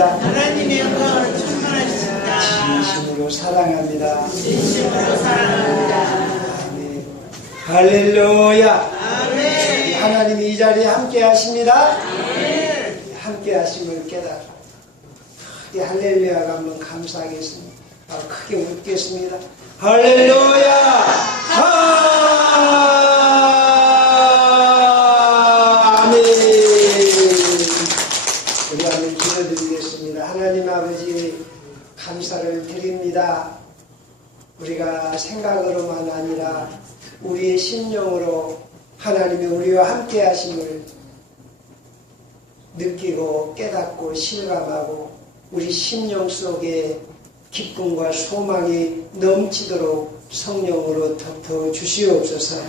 축복합니다. 하나님의 영광으로 충만하십니다. 진심으로 사랑합니다. 진심으로 사랑합니다. 아멘. 할렐루야. 아멘. 하나님이 이 자리에 함께 하십니다. 아멘. 함께 하심을 깨달아. 크게 할렐루야가 한번 감사하겠습니다. 크게 웃겠습니다. 할렐루야. 아멘. 우리 한번 기도드리겠습니다. 하나님 아버지 감사를 드립니다. 우리가 생각으로만 아니라 우리의 심령으로 하나님이 우리와 함께 하심을 느끼고 깨닫고 실감하고 우리 심령 속에 기쁨과 소망이 넘치도록 성령으로 덮어 주시옵소서.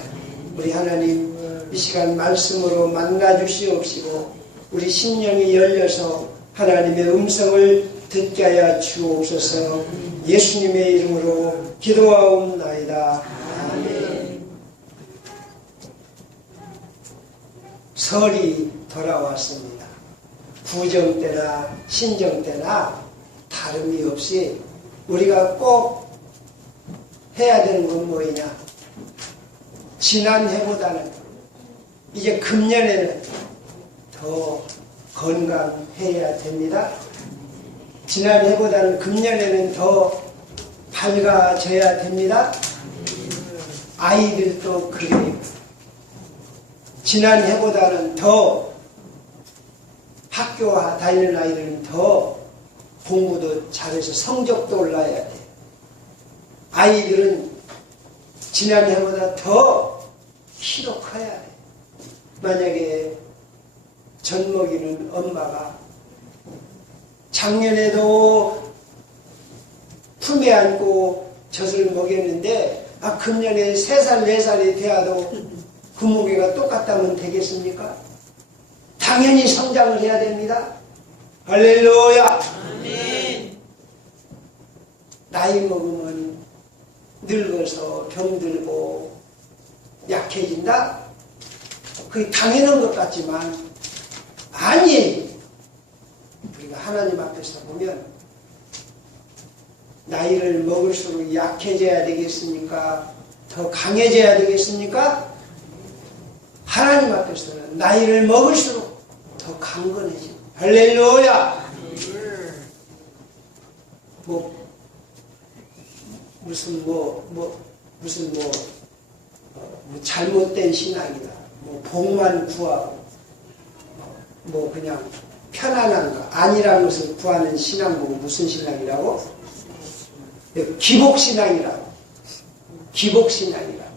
우리 하나님 이 시간 말씀으로 만나 주시옵시고 우리 심령이 열려서 하나님의 음성을 듣게 하여 주옵소서. 예수님의 이름으로 기도하옵나이다. 아멘. 설이 돌아왔습니다. 구정 때나 신정 때나 다름이 없이 우리가 꼭 해야 되는 건 뭐냐? 지난해보다는 이제 금년에는 더 건강해야 됩니다. 지난해보다는 금년에는 더 밝아져야 됩니다. 아이들도 그래요. 지난해보다는 더 학교 다니는 아이들은 더 공부도 잘해서 성적도 올라야 돼. 아이들은 지난해보다 더 키도 커야 돼. 만약에 젖먹이는 엄마가 작년에도 품에 안고 젖을 먹였는데 금년에 3살, 4살이 돼야도 그 무게가 똑같다면 되겠습니까? 당연히 성장을 해야 됩니다. 할렐루야. 아멘. 나이 먹으면 늙어서 병들고 약해진다? 그게 당연한 것 같지만 아니에요. 우리가 하나님 앞에서 보면 나이를 먹을수록 약해져야 되겠습니까? 더 강해져야 되겠습니까? 하나님 앞에서는 나이를 먹을수록 더 강건해집니다. 할렐루야. 무슨 잘못된 신앙이다. 복만 구하고 그냥 편안한 거 아니라는 것을 구하는 신앙 보고 무슨 신앙이라고? 기복신앙이라고. 기복신앙이라고.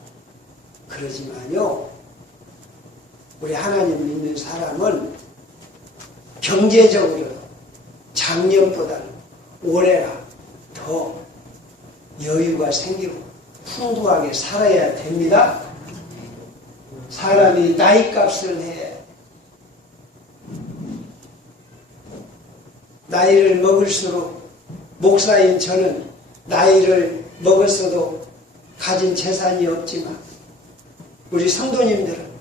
그러지만요, 우리 하나님 믿는 사람은 경제적으로 작년보다는 올해가 더 여유가 생기고 풍부하게 살아야 됩니다. 사람이 나이값을 해. 나이를 먹을수록 목사인 저는 나이를 먹었어도 가진 재산이 없지만 우리 성도님들은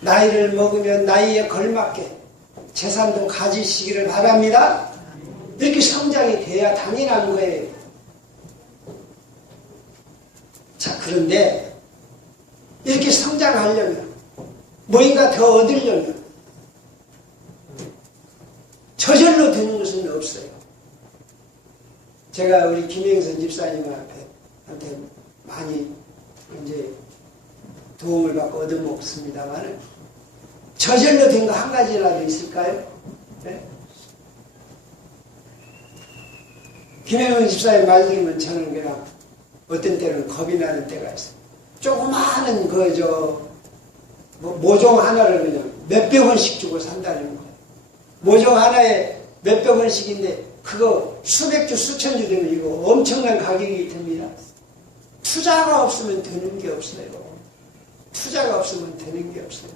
나이를 먹으면 나이에 걸맞게 재산도 가지시기를 바랍니다. 이렇게 성장이 돼야 당연한 거예요. 자, 그런데 이렇게 성장하려면 뭔가 더 얻으려면 저절로 되는 것은 없어요. 제가 우리 김영선 집사님한테 많이 이제 도움을 받고 얻어먹습니다만 저절로 된 거 한 가지라도 있을까요? 네? 김영선 집사님 말 들으면 저는 그냥 어떤 때는 겁이 나는 때가 있어요. 조그마한 모종 하나를 그냥 몇백 원씩 주고 산다는 거예요. 모종 하나에 몇백 원씩인데 그거 수백 주, 수천 주 되면 이거 엄청난 가격이 듭니다. 투자가 없으면 되는 게 없어요. 투자가 없으면 되는 게 없어요.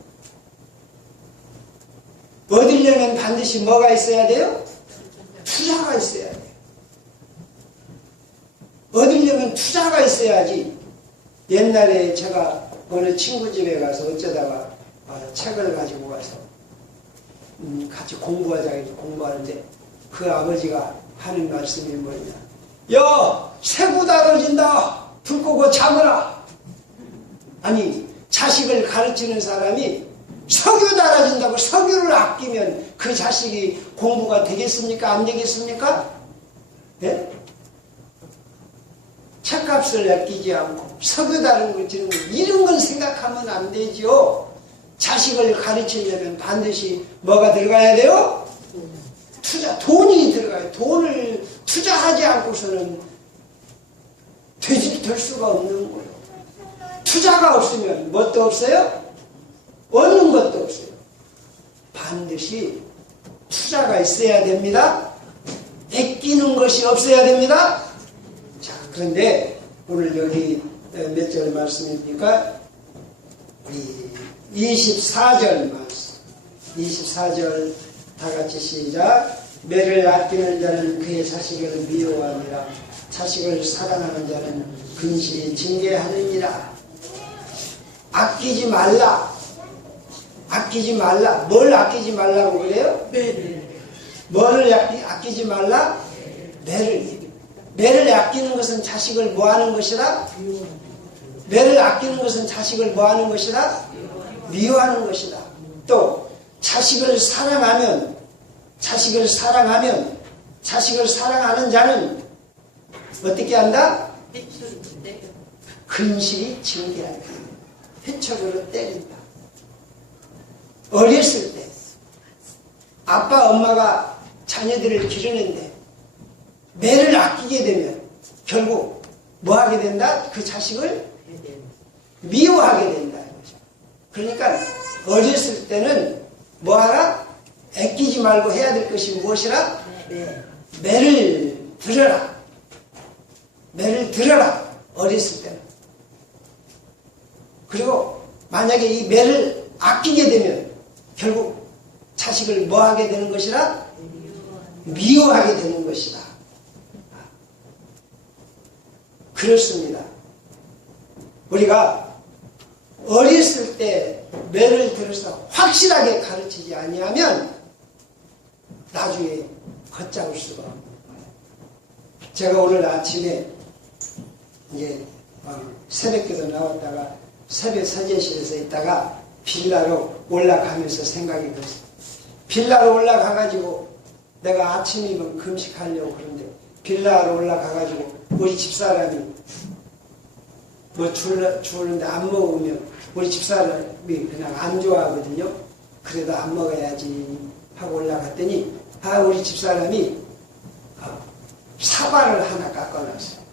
얻으려면 반드시 뭐가 있어야 돼요? 투자가 있어야 돼요. 얻으려면 투자가 있어야지. 옛날에 제가 어느 친구 집에 가서 어쩌다가 책을 가지고 가서 같이 공부하자 해서 공부하는데 그 아버지가 하는 말씀이 뭐냐. 야, 새구 다뤄진다. 불 끄고 자거라. 아니, 자식을 가르치는 사람이 석유 달아준다고 석유를 아끼면 그 자식이 공부가 되겠습니까? 안 되겠습니까? 예? 책값을 아끼지 않고 석유 다른 걸 주는 거, 이런 건 생각하면 안 되죠. 자식을 가르치려면 반드시 뭐가 들어가야 돼요? 투자, 돈이 들어가요. 돈을 투자하지 않고서는 될 수가 없는 거예요. 투자가 없으면 뭣도 없어요? 얻는 것도 없어요. 반드시 투자가 있어야 됩니다. 아끼는 것이 없어야 됩니다. 자, 그런데 오늘 여기 몇 절 말씀입니까? 우리 24절 말씀. 24절 다 같이 시작. 매를 아끼는 자는 그의 자식을 미워하니라. 자식을 사랑하는 자는 근실히 징계하느니라. 아끼지 말라. 아끼지 말라. 뭘 아끼지 말라고 그래요? 뭐를 아끼지 말라? 매를. 매를 아끼는 것은 자식을 뭐 하는 것이라? 매를 아끼는 것은 자식을 뭐 하는 것이라? 미워하는 것이다. 또 자식을 사랑하면 자식을 사랑하는 자는 어떻게 한다? 근실히 징계한다. 회초리로 때린다. 어렸을 때 아빠 엄마가 자녀들을 기르는데 매를 아끼게 되면 결국 뭐 하게 된다? 그 자식을 미워하게 된다. 그러니까 어렸을 때는 뭐 하라? 아끼지 말고 해야 될 것이 무엇이라? 매를 들어라. 매를 들어라. 어렸을 때는. 그리고 만약에 이 매를 아끼게 되면 결국 자식을 뭐 하게 되는 것이라? 미워하게 되는 것이다. 그렇습니다. 우리가 어렸을 때 매를 들어서 확실하게 가르치지 아니하면 나중에 걷잡을 수가 없는 거예요. 제가 오늘 아침에 이제 새벽기도 나왔다가 새벽 서재실에서 있다가 빌라로 올라가면서 생각이 들었어요. 빌라로 올라가가지고 내가 아침이면 금식하려고 그러는데 빌라로 올라가가지고 우리 집사람이 뭐 주는데 안 먹으면 우리 집사람이 그냥 안 좋아하거든요. 그래도 안 먹어야지 하고 올라갔더니 우리 집사람이 사과를 하나 깎아놨어요.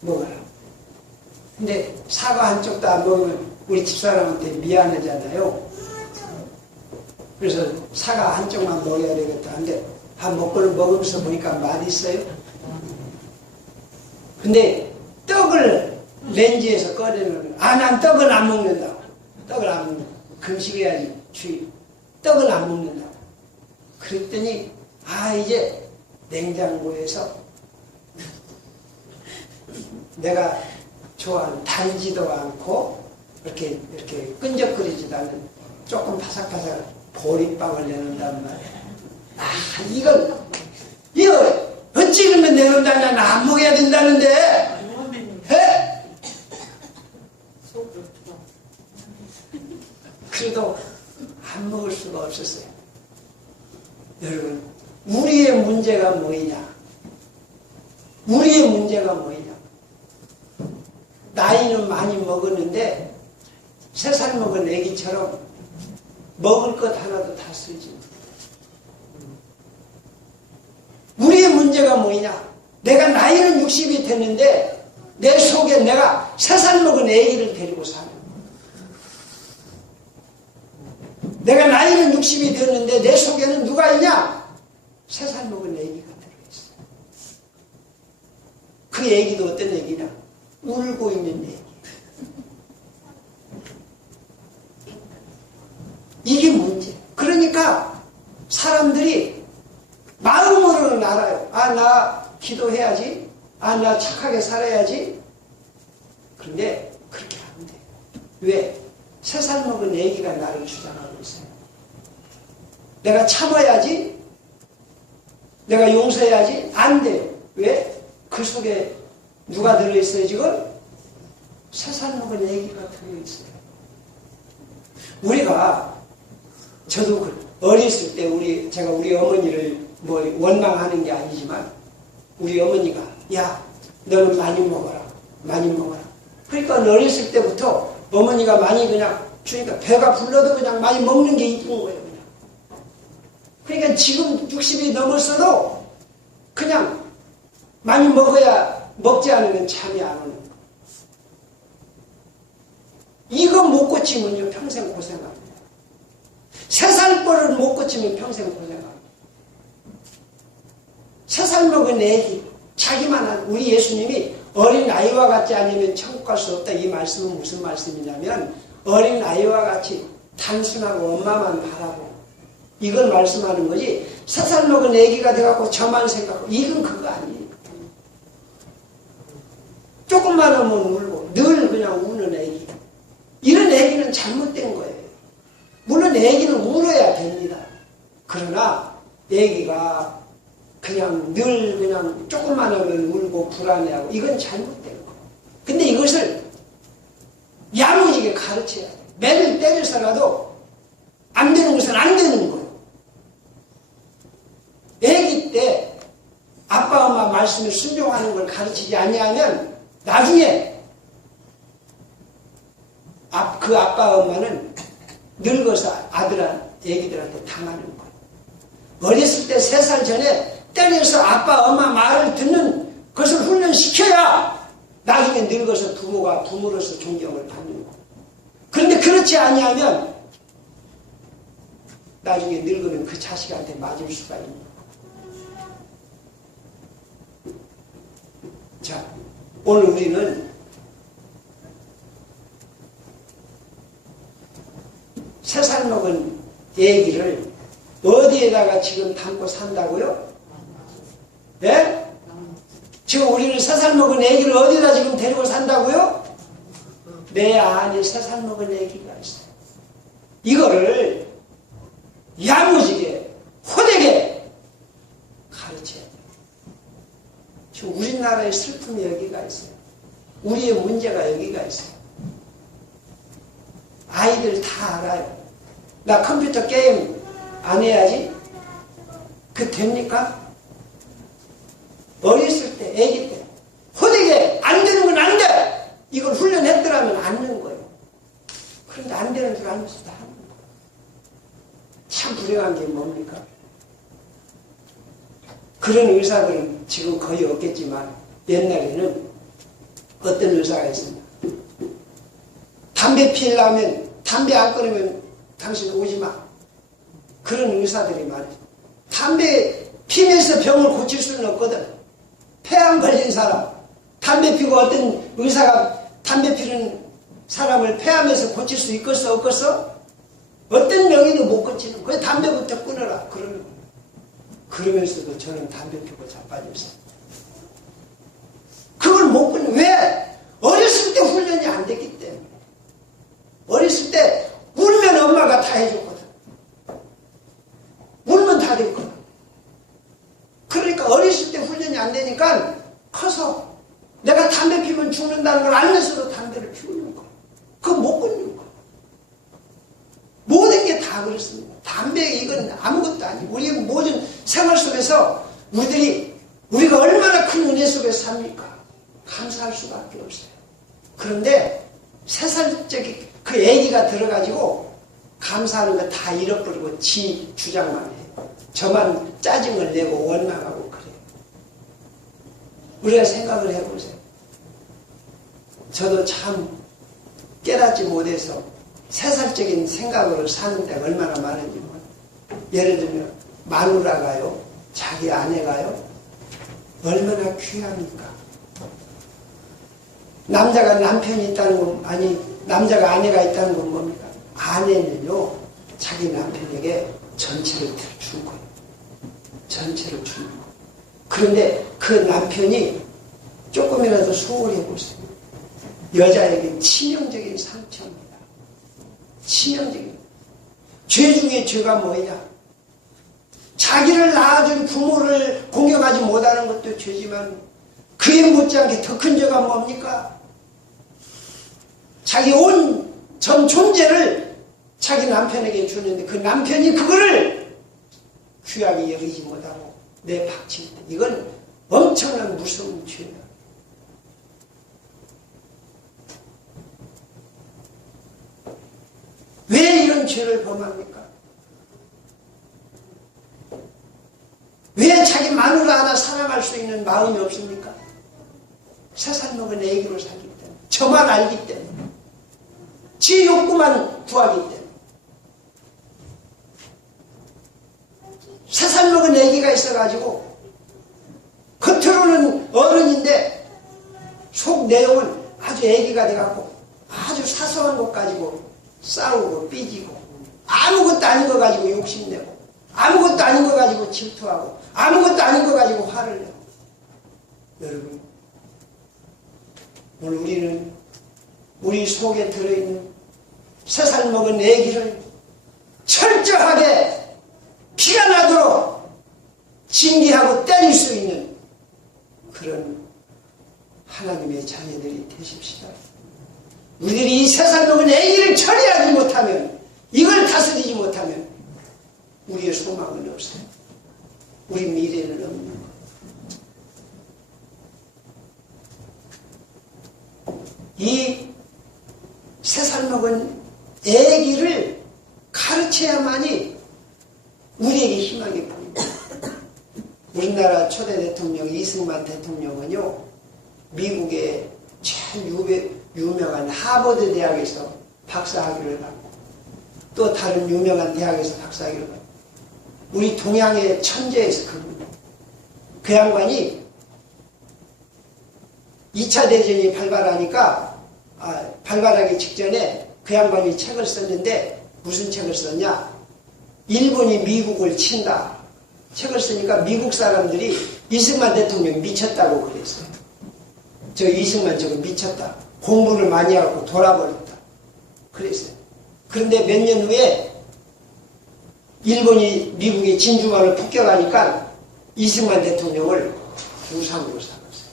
먹으라고. 근데 사과 한쪽도 안 먹으면 우리 집사람한테 미안하잖아요. 그래서 사과 한쪽만 먹어야 되겠다. 근데 먹고는 먹으면서 보니까 맛있어요. 근데 떡을 렌즈에서 꺼내는, 난 떡은 안 먹는다고. 떡을 안 먹는다고. 금식해야지. 주의. 떡을 안 먹는다고. 그랬더니, 이제 냉장고에서 내가 좋아하는 달지도 않고, 이렇게 끈적거리지도 않는 조금 바삭바삭한 보리빵을 내놓는단 말이야. 이거, 어찌 그러면 내놓는다냐? 나 안 먹어야 된다는데. 해? 그래도 안 먹을 수가 없었어요. 여러분, 우리의 문제가 뭐냐? 우리의 문제가 뭐냐? 나이는 많이 먹었는데 3살 먹은 애기처럼 먹을 것 하나도 다 쓰지. 우리의 문제가 뭐냐? 내가 나이는 60이 됐는데 내 속에 내가 3살 먹은 애기를 데리고 사는 거야. 내가 나이는 60이 됐는데 내 속에는 누가 있냐? 3살 먹은 애기가 들어있어. 그 애기도 어떤 애기냐? 울고 있는 애기. 이게 문제. 그러니까 사람들이 마음으로는 알아요. 나 기도해야지. 나 착하게 살아야지. 그런데 그렇게 안 돼. 왜? 3살 먹은 애기가 나를 주장하고 있어요. 내가 참아야지. 내가 용서해야지? 안 돼요. 왜? 그 속에 누가 들어있어요 지금? 3살 먹은 애기가 들어있어요. 우리가 저도 어렸을 때 제가 우리 어머니를 뭐 원망하는 게 아니지만 우리 어머니가 야 너는 많이 먹어라 많이 먹어라. 그러니까 어렸을 때부터 어머니가 많이 그냥 주니까 배가 불러도 그냥 많이 먹는 게 이쁜 거예요. 그냥. 그러니까 지금 60이 넘었어도 그냥 많이 먹어야 먹지 않으면 잠이 안 오는 거예요. 이거 못 고치면요 평생 고생합니다. 3살 버릇 못 고치면 평생 고생합니다. 3살 먹은 애기 자기만 우리 예수님이 어린 아이와 같지 않으면 천국 갈 수 없다. 이 말씀은 무슨 말씀이냐면 어린 아이와 같이 단순하고 엄마만 바라보고 이걸 말씀하는 거지 3살 먹은 애기가 돼갖고 저만 생각하고 이건 그거 아니에요. 조금만 하면 울고 늘 그냥 우는 애기 이런 애기는 잘못된 거예요. 물론 애기는 울어야 됩니다. 그러나 애기가 그냥 늘 그냥 조금만 하면 울고 불안해하고 이건 잘못된 거예요. 근데 이것을 야무지게 가르쳐야 돼요. 매를 때려서라도 안 되는 것은 안 되는 거예요. 애기 때 아빠 엄마 말씀에 순종하는 걸 가르치지 아니하면 나중에 그 아빠 엄마는 늙어서 애기들한테 당하는 거예요. 어렸을 때 3살 전에 때려서 아빠 엄마 말을 듣는 것을 훈련시켜야 나중에 늙어서 부모가 부모로서 존경을 받는 거예요. 그런데 그렇지 아니하면 나중에 늙으면 그 자식한테 맞을 수가 있는 거예요. 자, 오늘 우리는 3살 먹은 애기를 어디에다가 지금 담고 산다고요? 예? 지금 우리는 3살 먹은 애기를 어디다 지금 데리고 산다고요? 내 안에 3살 먹은 애기가 있어요. 이거를 야무지게 호되게 가르쳐야 돼요. 지금 우리나라의 슬픔이 여기가 있어요. 우리의 문제가 여기가 있어요. 아이들 다 알아요. 나 컴퓨터 게임 안 해야지? 그 됩니까? 어렸을 때, 애기 때 호되게 안 되는 건 안 돼! 이걸 훈련했더라면 안 되는 거예요. 그런데 안 되는 줄 알면서도 하는 거예요. 참 불행한 게 뭡니까? 그런 의사들은 지금 거의 없겠지만 옛날에는 어떤 의사가 있습니다. 담배 피우려면 담배 안 끊으면 당신 오지 마. 그런 의사들이 많아요. 담배 피면서 병을 고칠 수는 없거든. 폐암 걸린 사람, 담배 피고 어떤 의사가 담배 피는 사람을 폐암에서 고칠 수 있겠어 없겠어? 어떤 명의도 못 고치는 거예요. 담배부터 끊어라. 그러면서도 저는 담배 피고 자빠졌어요. 그걸 못 끊어. 왜? 어렸을 때 훈련이 안 됐기 때문에. 어렸을 때 울면 엄마가 다 해줬거든. 울면 다 됐거든. 그러니까 어렸을 때 훈련이 안 되니까 커서 내가 담배 피면 죽는다는 걸 알면서도 담배를 피우는 거야. 그거 못 끊는 거야. 모든 게 다 그렇습니다. 담배 이건 아무것도 아니고 우리 모든 생활 속에서 우리가 얼마나 큰 은혜 속에서 삽니까? 감사할 수밖에 없어요. 그런데 3살짜리 그 애기가 들어가지고 감사하는 거 다 잃어버리고 지 주장만 해요. 저만 짜증을 내고 원망하고 그래요. 우리가 생각을 해보세요. 저도 참 깨닫지 못해서 3살적인 생각으로 사는 데가 얼마나 많은지 몰라요. 예를 들면 마누라가요, 자기 아내가요, 얼마나 귀합니까? 남자가 남편이 있다는 건 아니 남자가 아내가 있다는 건 뭡니까? 아내는요 자기 남편에게 전체를 준 거예요. 전체를 주는 거예요. 그런데 그 남편이 조금이라도 소홀히 해보세요. 여자에게 치명적인 상처입니다. 치명적인. 죄 중에 죄가 뭐냐? 자기를 낳아준 부모를 죄라는 것도 죄지만 그에 못지않게 더 큰 죄가 뭡니까? 자기 온 전 존재를 자기 남편에게 주는데 그 남편이 그거를 귀하게 여기지 못하고 내박칠 때 이건 엄청난 무서운 죄다. 왜 이런 죄를 범합니까? 왜 자기 마누라 하나 사랑할 수 있는 마음이 없습니까? 3살 먹은 애기로 살기 때문에, 저만 알기 때문에, 지 욕구만 구하기 때문에. 3살 먹은 애기가 있어가지고 겉으로는 어른인데 속 내용은 아주 애기가 돼갖고 아주 사소한 것 가지고 싸우고 삐지고 아무것도 아닌 거 가지고 욕심내고 아무것도 아닌 거 가지고 질투하고 아무것도 아닌 거 가지고 화를 내고. 여러분, 오늘 우리는 우리 속에 들어있는 3살 먹은 애기를 철저하게 피가 나도록 징계하고 때릴 수 있는 그런 하나님의 자녀들이 되십시다. 우리들이 이 3살 먹은 애기를 처리하지 못하면, 이걸 다스리지 못하면 우리의 소망은 없어요. 우리 미래는 없는 거예요. 이 3살 먹은 애기를 가르쳐야만이 우리에게 희망이 보입니다. 우리나라 초대 대통령 이승만 대통령은요, 미국의 참 유명한 하버드 대학에서 박사학위를 받고 또 다른 유명한 대학에서 박사학위를 받고 우리 동양의 천재에서 그분, 그 양반이 2차 대전이 발발하기 직전에 그 양반이 책을 썼는데 무슨 책을 썼냐? 일본이 미국을 친다. 책을 쓰니까 미국 사람들이 이승만 대통령 미쳤다고 그랬어요. 저 이승만 저거 미쳤다. 공부를 많이 하고 돌아버렸다. 그랬어요. 그런데 몇 년 후에 일본이 미국의 진주만을 폭격하니까 이승만 대통령을 부상으로 삼았어요.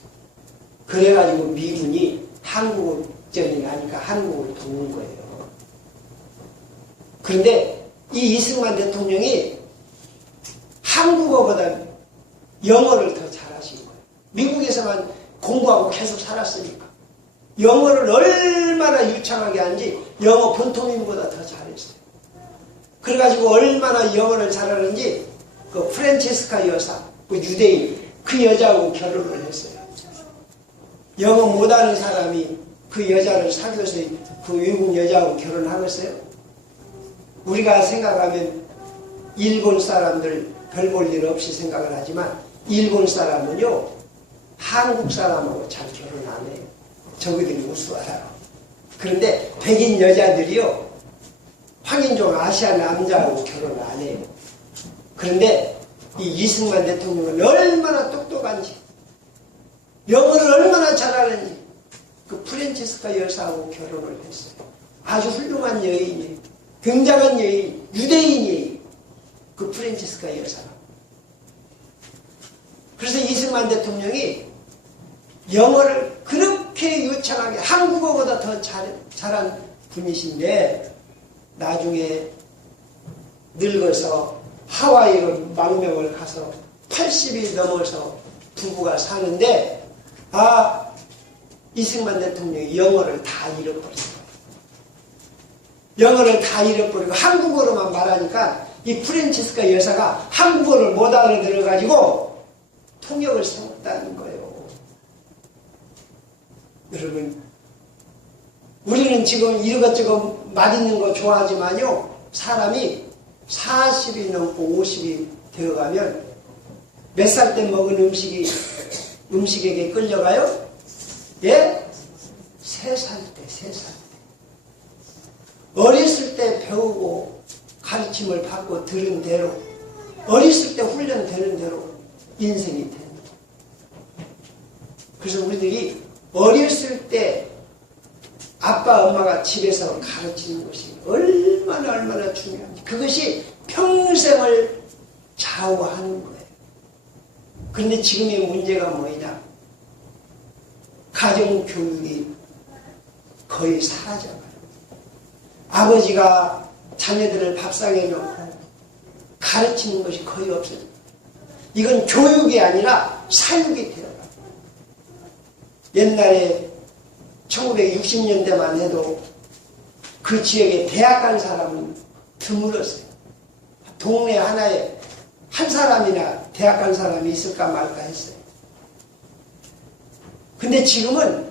그래가지고 미군이 한국전이 나니까 한국을 돕는 거예요. 그런데 이 이승만 대통령이 한국어보다 영어를 더 잘하신 거예요. 미국에서만 공부하고 계속 살았으니까. 영어를 얼마나 유창하게 하는지 영어 본토민보다 더 잘했어요. 그래가지고 얼마나 영어를 잘하는지 그 프란체스카 여사, 그 유대인, 그 여자하고 결혼을 했어요. 영어 못하는 사람이 그 여자를 사귀어서 그 외국 여자하고 결혼하겠어요? 우리가 생각하면 일본 사람들 별 볼 일 없이 생각을 하지만 일본 사람은요, 한국 사람하고 잘 결혼 안 해요. 저기들이 우스워요. 그런데 백인 여자들이요, 황인종 아시아 남자하고 결혼 안 해요. 그런데 이 이승만 대통령은 얼마나 똑똑한지, 영어를 얼마나 잘하는지 그 프란체스카 여사하고 결혼을 했어요. 아주 훌륭한 여인이에요. 굉장한 여인, 유대인이에요. 그 프란체스카 여사가. 그래서 이승만 대통령이 영어를 그렇게 유창하게 한국어보다 더 잘한 분이신데 나중에 늙어서 하와이로 망명을 가서 80이 넘어서 부부가 사는데 이승만 대통령이 영어를 다 잃어버렸어요. 영어를 다 잃어버리고 한국어로만 말하니까 이 프란체스카 여사가 한국어를 못 알아들어가지고 통역을 세웠다는 거예요. 여러분, 우리는 지금 이것저것 맛있는 거 좋아하지만요, 사람이 40이 넘고 50이 되어가면 몇 살 때 먹은 음식에게 끌려가요? 예? 3살 때. 어렸을 때 배우고 가르침을 받고 들은 대로, 어렸을 때 훈련되는 대로 인생이 되는 거예요. 그래서 우리들이 어렸을 때 아빠 엄마가 집에서 가르치는 것이 얼마나 중요한지, 그것이 평생을 좌우하는 거예요. 그런데 지금의 문제가 뭐냐? 가정교육이 거의 사라져가요. 아버지가 자녀들을 밥상에 놓고 가르치는 것이 거의 없어요. 이건 교육이 아니라 사육이 되어가요. 옛날에 1960년대만 해도 그 지역에 대학 간 사람은 드물었어요. 동네 하나에 한 사람이나 대학 간 사람이 있을까 말까 했어요. 근데 지금은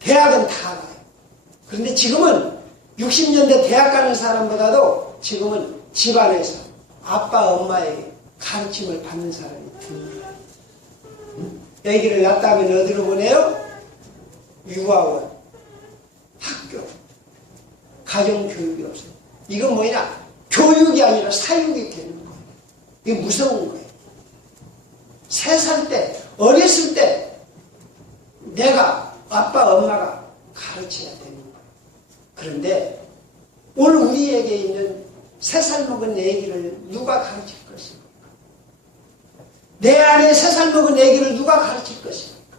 대학은 다 가요. 그런데 지금은 60년대 대학 가는 사람보다도 지금은 집안에서 아빠 엄마에게 가르침을 받는 사람이 드물어요. 애기를 낳다면 어디로 보내요? 유아원, 학교, 가정교육이 없어요. 이건 뭐냐? 교육이 아니라 사육이 되는 거예요. 이게 무서운 거예요. 3살 때, 어렸을 때 내가 아빠 엄마가 가르쳐야 되는 거예요. 그런데 오늘 우리에게 있는 3살 먹은 애기를 누가 가르칠 것입니까? 내 안에 3살 먹은 애기를 누가 가르칠 것입니까?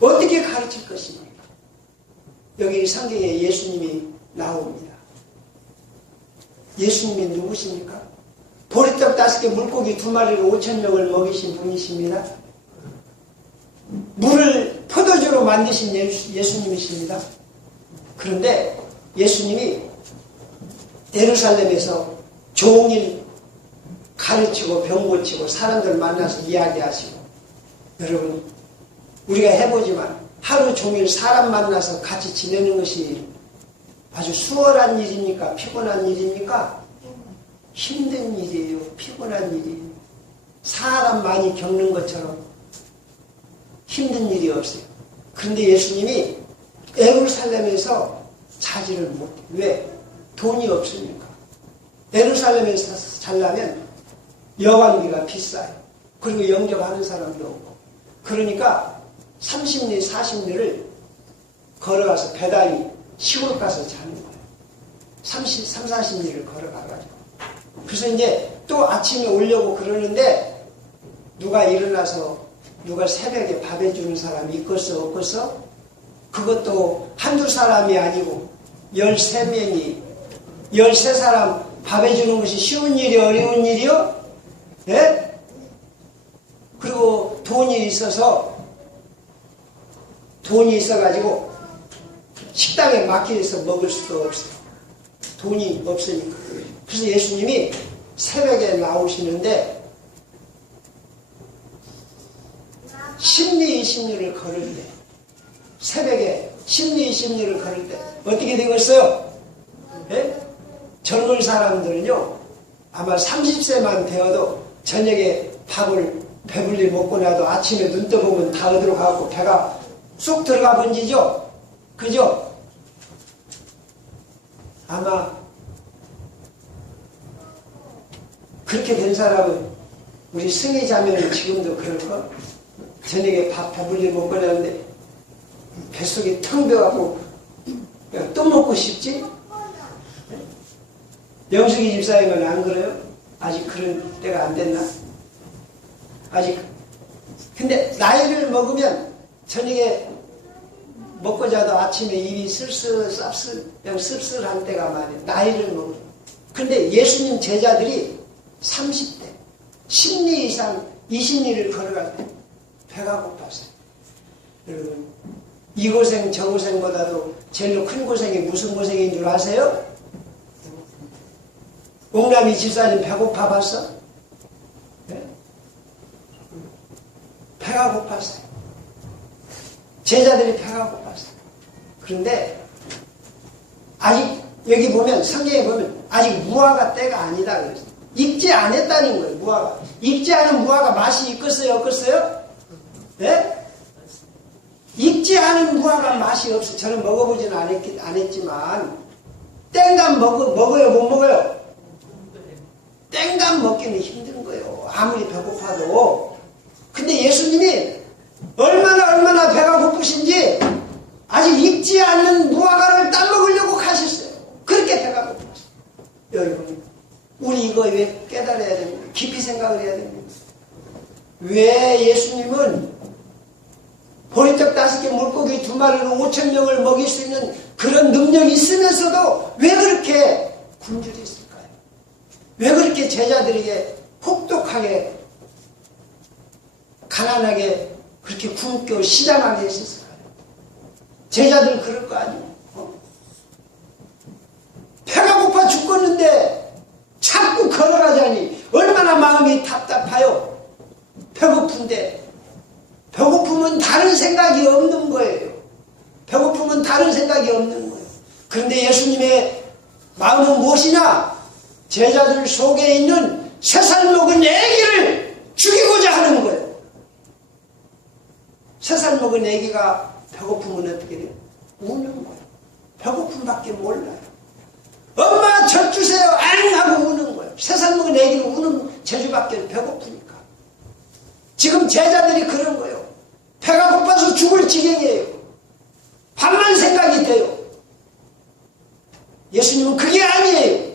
어떻게 가르칠 것입니까? 여기 성경에 예수님이 나옵니다. 예수님이 누구십니까? 보리떡 5개 물고기 2마리로 5,000명을 먹이신 분이십니다. 물을 포도주로 만드신 예수님이십니다. 그런데 예수님이 예루살렘에서 종일 가르치고 병 고치고 사람들 만나서 이야기하시고, 여러분 우리가 해보지만 하루 종일 사람 만나서 같이 지내는 것이 아주 수월한 일입니까? 피곤한 일입니까? 힘든 일이에요. 피곤한 일이에요. 사람 많이 겪는 것처럼 힘든 일이 없어요. 그런데 예수님이 예루살렘에서 자지를 못해요. 왜? 돈이 없으니까. 예루살렘에서 살려면 여관비가 비싸요. 그리고 영접하는 사람도 없고. 그러니까 30리, 40리를 걸어가서 배당이 시골 가서 자는 거예요. 40리를 걸어가가지고. 그래서 이제 또 아침에 오려고 그러는데 누가 일어나서 누가 새벽에 밥 해주는 사람이 있겠어 없겠어? 그것도 한두 사람이 아니고 13명이 13사람 밥 해주는 것이 쉬운 일이 어려운 일이요? 예? 그리고 돈이 있어가지고 식당에 막혀서 먹을 수도 없어요. 돈이 없으니까. 그래서 예수님이 새벽에 나오시는데 10리, 20리를 걸을 때, 새벽에 10리, 20리를 걸을 때 어떻게 되겠어요? 예? 젊은 사람들은요 아마 30세만 되어도 저녁에 밥을 배불리 먹고 나도 아침에 눈 떠보면 다 어디로 가고 배가 쏙 들어가 번지죠? 그죠? 아마 그렇게 된 사람은 우리 승희 자매는 지금도 그럴까? 저녁에 밥 배불리 먹고 나는데 뱃속이 텅 비어갖고 또 먹고 싶지? 영숙이 집사님은 안 그래요? 아직 그런 때가 안 됐나? 아직. 근데 나이를 먹으면 저녁에 먹고 자도 아침에 입이 그냥 씁쓸한 때가 많아요. 나이를 먹으면. 근데 예수님 제자들이 30대, 10리 이상 20리를 걸어갈 때 배가 고팠어요. 여러분, 이 고생 저 고생보다도 제일 큰 고생이 무슨 고생인 줄 아세요? 옥남이 집사님 배고파 봤어? 네? 배가 고팠어요. 제자들이 배가 고팠어요. 그런데 아직 여기 보면 성경에 보면 아직 무화과 때가 아니다 그랬어요. 익지 않았다는 거예요. 무화과. 익지 않은 무화과 맛이 있겠어요? 없겠어요? 네? 익지 않은 무화과 맛이 없어요. 저는 먹어보지는 않았지만 땡감 먹어요? 못 먹어요? 땡감 먹기는 힘든 거예요. 아무리 배고파도. 근데 예수님이 얼마나 배가 고프신지 아직 익지 않는 무화과를 따먹으려고 가셨어요. 그렇게 배가 고팠어요. 여러분, 우리 이거 왜 깨달아야 됩니까? 깊이 생각을 해야 됩니다. 왜 예수님은 보리떡 5개 물고기 2마리로 5,000명을 먹일 수 있는 그런 능력이 있으면서도 왜 그렇게 굶주렸을까요? 왜 그렇게 제자들에게 혹독하게 가난하게 그렇게 굶고 시장하게 했었을까요? 제자들 그럴 거 아니에요? 배가 고파 죽겠는데 자꾸 걸어가자니 얼마나 마음이 답답해요. 배고픈데 배고픔은 다른 생각이 없는 거예요. 배고픔은 다른 생각이 없는 거예요. 그런데 예수님의 마음은 무엇이냐? 제자들 속에 있는 3살 먹은 애기를 죽이고자 하는 거예요. 3살 먹은 애기가 배고프면 어떻게 돼요? 우는 거예요. 배고픔밖에 몰라요. 엄마 젖 주세요 앙 하고 우는 거예요. 3살 먹은 애기는 우는 재주밖에 배고프니까. 지금 제자들이 그런 거예요. 배가 고파서 죽을 지경이에요. 밥만 생각이 돼요. 예수님은 그게 아니에요.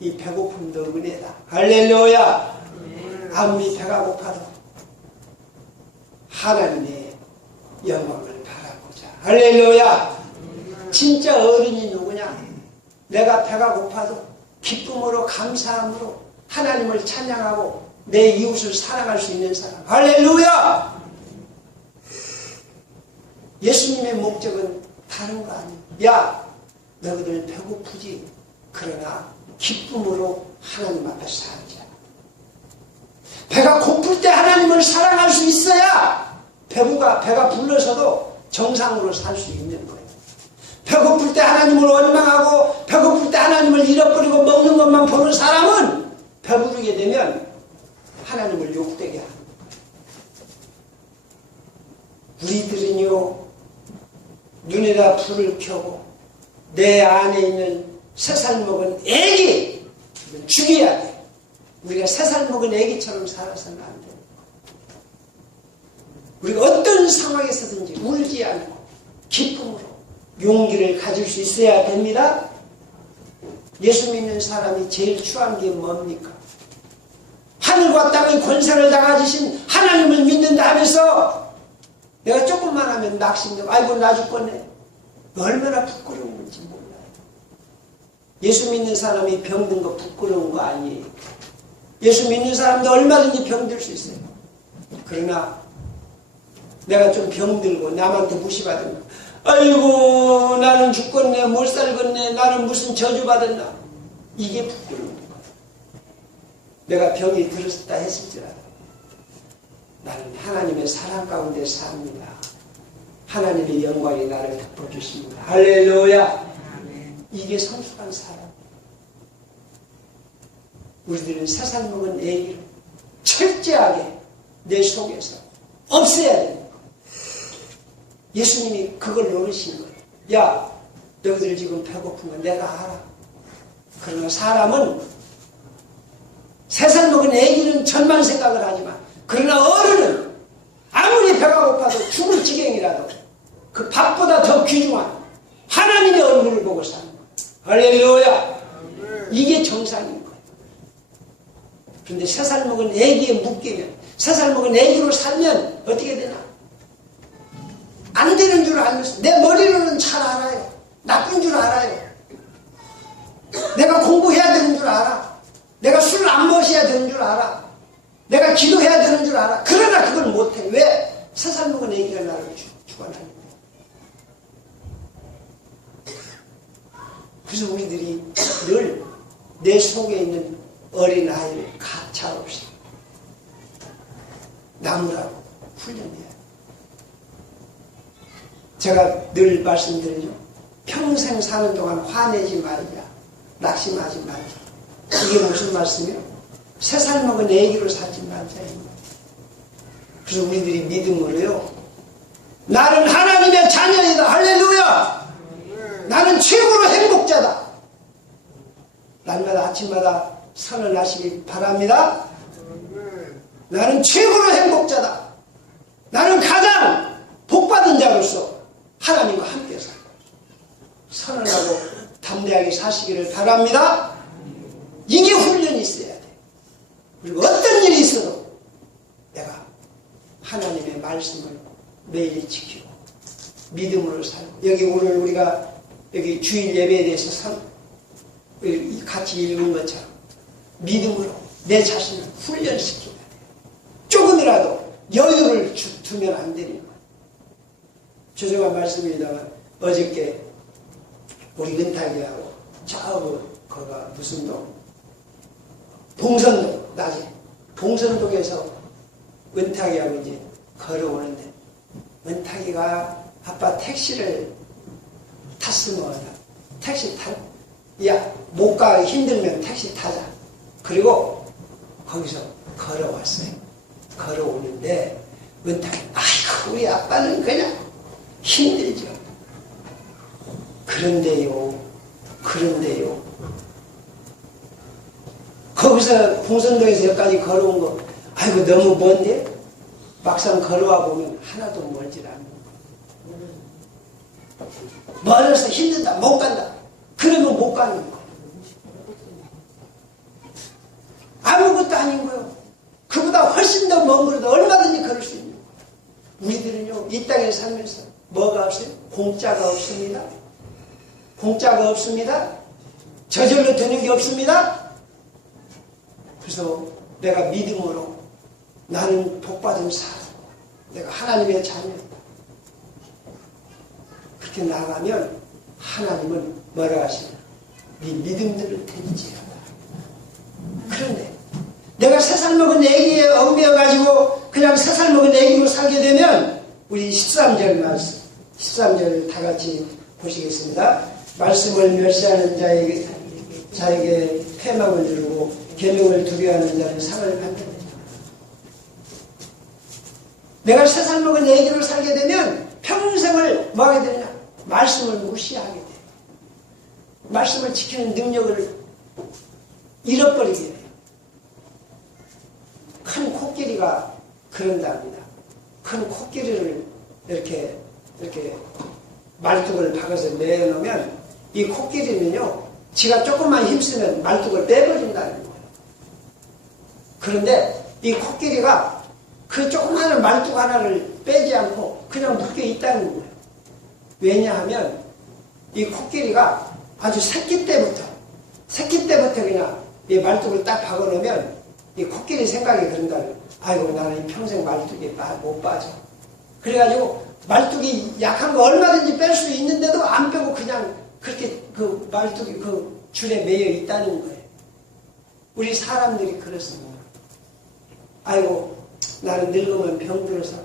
이 배고픔도 은혜다. 할렐루야. 아무리 배가 고파도 하나님의 영광을 바라보자. 할렐루야. 진짜 어른이 누구냐? 내가 배가 고파도 기쁨으로 감사함으로 하나님을 찬양하고 내 이웃을 사랑할 수 있는 사람. 할렐루야. 예수님의 목적은 다른 거 아니야. 야, 너희들 배고프지? 그러나 기쁨으로 하나님 앞에 살자. 배가 고플 때 하나님을 사랑할 수 있어야 배가 불러서도 정상으로 살 수 있는 거예요. 배고플 때 하나님을 원망하고 배고플 때 하나님을 잃어버리고 먹는 것만 보는 사람은 배부르게 되면 하나님을 욕되게 합니다. 우리들은요, 눈에다 불을 켜고 내 안에 있는 3살 먹은 애기 죽여야 돼. 우리가 3살 먹은 애기처럼 살아서는 안 돼. 우리가 어떤 상황에서든지 울지 않고 기쁨으로 용기를 가질 수 있어야 됩니다. 예수 믿는 사람이 제일 추한 게 뭡니까? 하늘과 땅의 권세를 다 가지신 하나님을 믿는다 하면서 내가 조금만 하면 낙심되고 아이고 나 죽겠네. 얼마나 부끄러운 건지 몰라요. 예수 믿는 사람이 병든 거 부끄러운 거 아니에요. 예수 믿는 사람도 얼마든지 병들 수 있어요. 그러나 내가 좀 병들고 남한테 무시받은 거 아이고 나는 죽겠네 못 살겠네 나는 무슨 저주받았나 이게 부끄러운 거예요. 내가 병이 들었다 했을지라도 나는 하나님의 사랑 가운데 삽니다. 하나님의 영광이 나를 덮어주십니다. 할렐루야. 이게 성숙한 사람. 우리들은 3살 먹은 애기를 철저하게 내 속에서 없애야 됩니다. 예수님이 그걸 노리신 거예요. 야, 너희들 지금 배고픈 건 내가 알아. 그러나 사람은 3살 먹은 애기는 천만 생각을 하지만 그러나 어른은 아무리 배가 고파도 죽을 지경이라도 그 밥보다 더 귀중한 하나님의 얼굴을 보고 사는 거예요. 할렐루야. 이게 정상인 거예요. 그런데 3살 먹은 애기에 묶이면 3살 먹은 애기로 살면 어떻게 되나? 안 되는 줄 알면서 내 머리로는 잘 알아요. 나쁜 줄 알아요. 내가 공부해야 되는 줄 알아. 내가 술 안 마셔야 되는 줄 알아. 내가 기도해야 되는 줄 알아. 그러나 그걸 못해. 왜? 3살 먹은 애기가 나를 주관하니까. 그래서 우리들이 늘 내 속에 있는 어린아이를 가차없이 나무라고 훈련해야 돼. 제가 늘 말씀드리죠. 평생 사는 동안 화내지 말자. 낙심하지 말자. 이게 무슨 말씀이요? 3살 먹은 애기로 살지 말자입니다. 그래서 우리들이 믿음으로요. 나는 하나님의 자녀이다. 할렐루야. 나는 최고로 행복자다. 날마다 아침마다 선언하시기 바랍니다. 나는 최고로 행복자다. 나는 가장 복받은 자로서 하나님과 함께 살고 선언하고 담대하게 사시기를 바랍니다. 이게 훈련이 있어야 돼. 그리고 어떤 일이 있어도 내가 하나님의 말씀을 매일 지키고 믿음으로 살고, 여기 오늘 우리가 여기 주일 예배에 대해서 같이 읽은 것처럼 믿음으로 내 자신을 훈련시켜야 돼요. 조금이라도 여유를 두면 안 되는 거예요. 죄송한 말씀입니다만 어저께 우리 은탁이하고 거가 무슨 동? 봉선동, 낮에 봉선동에서 은탁이하고 이제 걸어오는데, 은탁이가 아빠 택시를 탔으면 못 가기 힘들면 택시 타자. 그리고 거기서 걸어왔어요. 걸어오는데 은탁이, 아이고 우리 아빠는 그냥 힘들죠. 그런데요 거기서 봉선동에서 여기까지 걸어온 거, 아이고 너무 먼데? 막상 걸어와 보면 하나도 멀질 않는 거. 멀어서 힘들다, 못 간다. 그러면 못 가는 거예요. 아무것도 아닌 거예요. 그보다 훨씬 더 먼 거라도 얼마든지 걸을 수 있는 거예요. 우리들은요, 이 땅에 살면서 뭐가 없어요? 공짜가 없습니다. 공짜가 없습니다. 저절로 되는 게 없습니다. 그래서 내가 믿음으로 나는 복받은 사람, 내가 하나님의 자녀다, 그렇게 나가면 하나님은 뭐라 하시냐? 네 믿음들을 테니지어다. 그런데 내가 3살 먹은 애기에 얽매여가지고 그냥 3살 먹은 애기로 살게 되면, 우리 13절 말씀, 13절 다 같이 보시겠습니다. 말씀을 멸시하는 자에게 패망을 주르고 계명을 두려워하는 자는 상을 받는다. 내가 3살 먹은 애기로 살게 되면 평생을 뭐 하게 되냐? 말씀을 무시하게 돼요. 말씀을 지키는 능력을 잃어버리게 돼요. 큰 코끼리가 그런답니다. 큰 코끼리를 이렇게 말뚝을 박아서 내놓으면 이 코끼리는요, 지가 조금만 힘쓰면 말뚝을 빼버린다는 거예요. 그런데 이 코끼리가 그 조그마한 말뚝 하나를 빼지 않고 그냥 묶여 있다는 거예요. 왜냐하면 이 코끼리가 아주 새끼 때부터 그냥 이 말뚝을 딱 박아놓으면 이 코끼리 생각이 그런다. 아이고 나는 평생 말뚝에 못 빠져. 그래가지고 말뚝이 약한 거 얼마든지 뺄 수 있는데도 안 빼고 그냥 그렇게 그 말뚝이 그 줄에 매여 있다는 거예요. 우리 사람들이 그렇습니다. 아이고 나는 늙으면 병들어서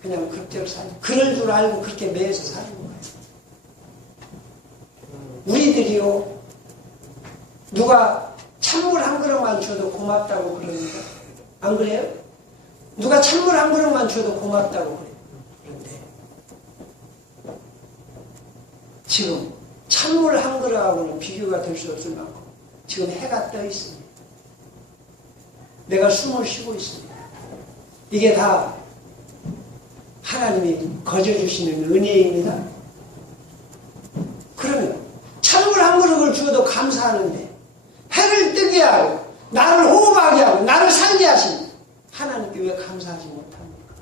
그냥 급적 살지. 그럴 줄 알고 그렇게 매여서 사는 거예요. 우리들이요, 누가 찬물 한 그릇만 줘도 고맙다고 그러는데, 안 그래요? 누가 찬물 한 그릇만 줘도 고맙다고 그래요. 그런데 지금 찬물 한 그릇하고는 비교가 될 수 없을 만큼 지금 해가 떠 있습니다. 내가 숨을 쉬고 있습니다. 이게 다 하나님이 거저주시는 은혜입니다. 그러면 찬물 한 그릇을 주어도 감사하는데, 해를 뜨게 하고 나를 호흡하게 하고 나를 살게 하신 하나님께 왜 감사하지 못합니까?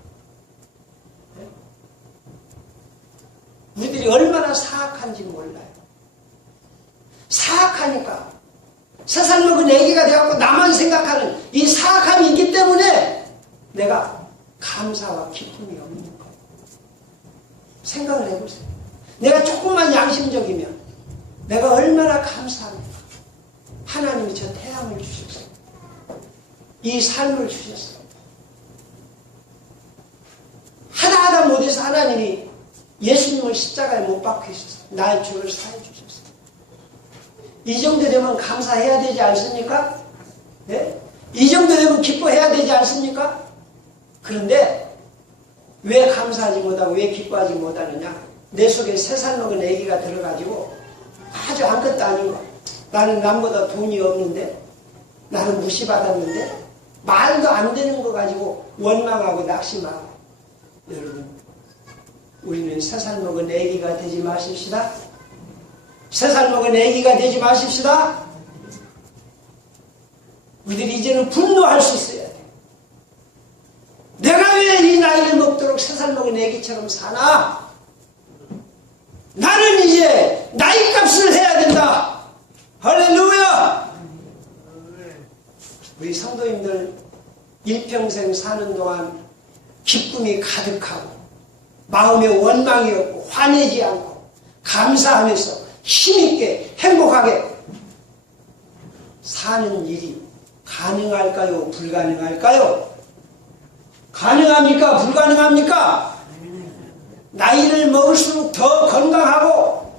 네? 우리들이 얼마나 사악한지 몰라요. 사악하니까 3살 먹은 애기가 되어갖고 나만 생각하는 이 사악함이 있기 때문에 내가 감사와 기쁨이 없는 거예요. 생각을 해보세요. 내가 조금만 양심적이면 내가 얼마나 감사합니까? 하나님이 저 태양을 주셨어요. 이 삶을 주셨어요. 하다 못해서 하나님이 예수님을 십자가에 못 박히셨어요. 나의 죄를 사해 주셨어요. 이 정도 되면 감사해야 되지 않습니까? 네? 이 정도 되면 기뻐해야 되지 않습니까? 그런데 왜 감사하지 못하고 왜 기뻐하지 못하느냐? 내 속에 3살 먹은 애기가 들어가지고 아주 아무것도 아니고, 나는 남보다 돈이 없는데, 나는 무시받았는데, 말도 안 되는 거 가지고 원망하고 낙심하고. 여러분, 우리는 3살 먹은 애기가 되지 마십시다. 3살 먹은 애기가 되지 마십시다. 우리들이 이제는 분노할 수 있어야 돼. 내가 왜 이 나이를 먹도록 3살 먹은 애기처럼 사나? 나는 이제 나이값을 해야 된다. 할렐루야! 우리 성도님들 일평생 사는 동안 기쁨이 가득하고 마음에 원망이 없고 화내지 않고 감사하면서 힘있게 행복하게 사는 일이 가능할까요? 불가능할까요? 가능합니까? 불가능합니까? 나이를 먹을수록 더 건강하고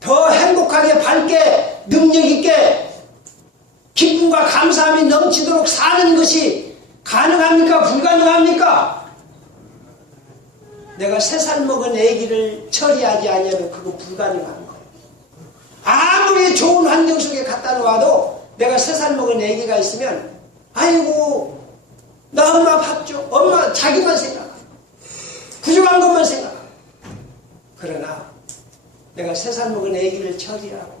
더 행복하게 밝게 능력있게 기쁨과 감사함이 넘치도록 사는 것이 가능합니까? 불가능합니까? 내가 3살 먹은 아기를 처리하지 않으면 그거 불가능한 거예요. 아무리 좋은 환경 속에 갖다 놓아도 내가 3살 먹은 아기가 있으면 아이고 나 엄마 밥 줘. 엄마 자기만 생각하고 부족한 것만 생각하고. 그러나 내가 3살 먹은 아기를 처리하고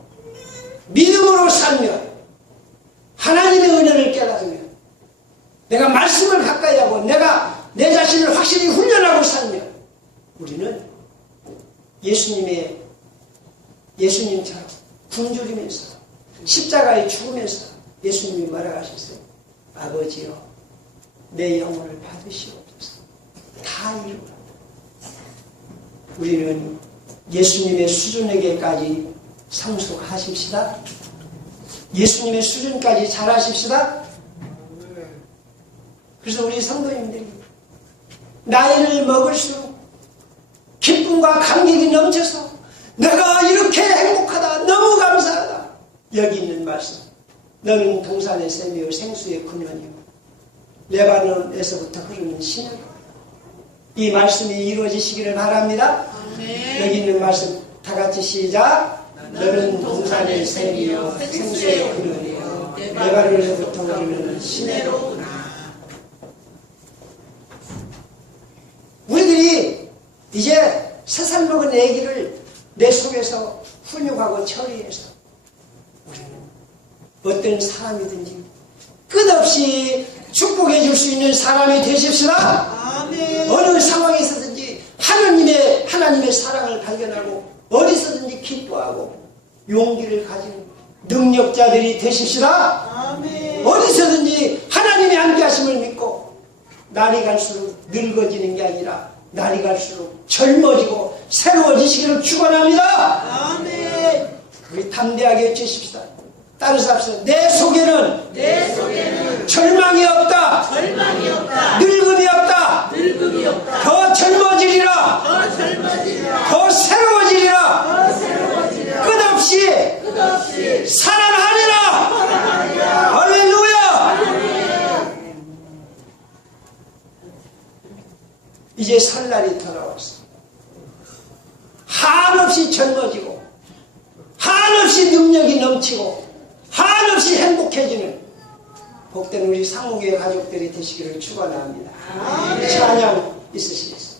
믿음으로 살면 하나님의 은혜를 깨닫으면 내가 말씀을 가까이 하고 내가 내 자신을 확실히 훈련하고 살면 우리는 예수님처럼 굶주리면서 십자가에 죽으면서 예수님이 뭐라고 하셨어요? 아버지여 내 영혼을 받으시옵소서. 다 이루라. 우리는 예수님의 수준에게까지 성숙하십시다. 예수님의 수준까지 잘하십시다. 그래서 우리 성도님들이 나이를 먹을수록 기쁨과 감격이 넘쳐서 내가 이렇게 행복하다, 너무 감사하다. 여기 있는 말씀, 너는 동산의 샘이요 생수의 근원이요 레바논에서부터 흐르는 신으로. 이 말씀이 이루어지시기를 바랍니다. 여기 있는 말씀 다 같이 시작. 너는 동산의 샘이요 생수의 근원이요 레바논에서부터 흐르는 시내로구나. 우리들이 이제 3살 먹은 아기를 내 속에서 훈육하고 처리해서 우리는 어떤 사람이든지 끝없이 축복해 줄 수 있는 사람이 되십시다. 아멘. 어느 상황에서든지 하나님의 사랑을 발견하고 어디서든지 기뻐하고 용기를 가진 능력자들이 되십시다. 아멘. 어디서든지 하나님의 함께 하심을 믿고 날이 갈수록 늙어지는 게 아니라 날이 갈수록 젊어지고 새로워지시기를 축원합니다. 아멘. 우리 담대하게 외치십시다. 따라서 합시다. 내 속에는 절망이 없다. 늙음이 없다. 더 젊어지리라. 더 새로워지리라. 끝없이 살아나리라. 할렐루야. 이제 설날이 돌아왔어. 한없이 젊어지고 한없이 능력이 넘치고 한없이 행복해지는 복된 우리 상무교회 가족들이 되시기를 축원합니다. 찬양 있으시겠습니다.